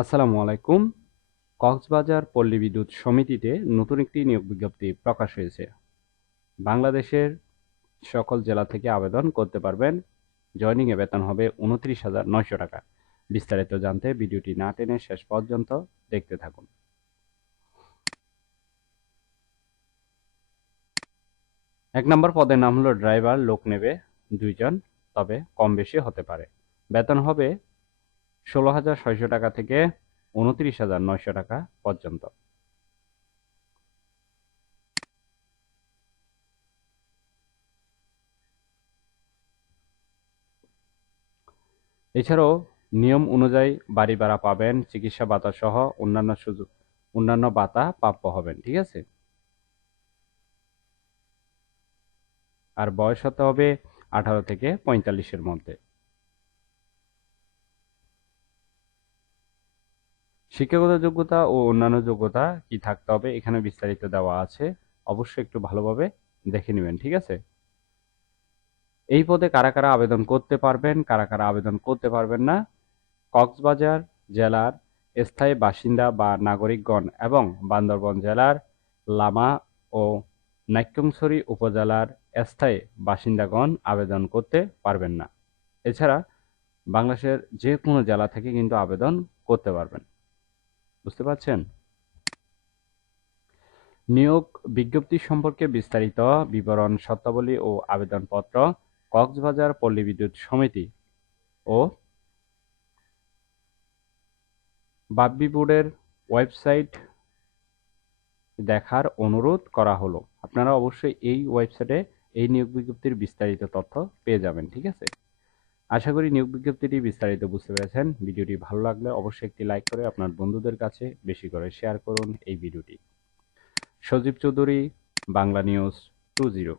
আসসালামু আলাইকুম। কক্সবাজার পল্লী বিদ্যুৎ সমিতিতে নতুন একটি নিয়োগ বিজ্ঞপ্তি প্রকাশ হয়েছে। বাংলাদেশের সকল জেলা থেকে আবেদন করতে পারবেন। জয়নিংয়ে বেতন হবে ২৯,৯০০ টাকা। বিস্তারিত জানতে ভিডিওটি না টেনে শেষ পর্যন্ত দেখতে থাকুন। এক নম্বর পদের নাম হলো ড্রাইভার, লোক নেবে ২ জন, তবে কম বেশি হতে পারে। বেতন হবে ১৬,৬০০ টাকা থেকে ২৯,৯০০ টাকা পর্যন্ত। এছাড়াও নিয়ম অনুযায়ী বাড়ি ভাড়া পাবেন, চিকিৎসা ভাতা সহ অন্যান্য ভাতা প্রাপ্য হবেন। ঠিক আছে? আর বয়স হতে হবে 18 থেকে 45-এর মধ্যে। শিক্ষাগত যোগ্যতা ও অন্যান্য যোগ্যতা কি থাকতে হবে এখানে বিস্তারিত দেওয়া আছে, অবশ্যই একটু ভালোভাবে দেখে নেবেন। ঠিক আছে? এই পদে কারা কারা আবেদন করতে পারবেন, কারা কারা আবেদন করতে পারবেন না? কক্সবাজার জেলার স্থায়ী বাসিন্দা বা নাগরিকগণ এবং বান্দরবান জেলার লামা ও নাক্যংছড়ি উপজেলার স্থায়ী বাসিন্দাগণ আবেদন করতে পারবেন না। এছাড়া বাংলাদেশের যে কোনো জেলা থেকে কিন্তু আবেদন করতে পারবেন। বুঝতে পারছেন? নিয়োগ বিজ্ঞপ্তি সম্পর্কে বিস্তারিত বিবরণ, শর্তাবলী ও আবেদনপত্র কক্সবাজার পল্লী বিদ্যুৎ সমিতি ও বাপ্পী বোর্ডের ওয়েবসাইট দেখার অনুরোধ করা হলো। আপনারা অবশ্যই এই ওয়েবসাইটে এই নিয়োগ বিজ্ঞপ্তির বিস্তারিত তথ্য পেয়ে যাবেন। ঠিক আছে? আশা করি নিয়োগ বিজ্ঞপ্তিটি বিস্তারিত বুঝতে পেরেছেন। ভিডিওটি ভালো লাগলে অবশ্যই একটি লাইক করে আপনার বন্ধুদের কাছে বেশি করে শেয়ার করুন এই ভিডিওটি। সজীব চৌধুরী, বাংলা নিউজ 20।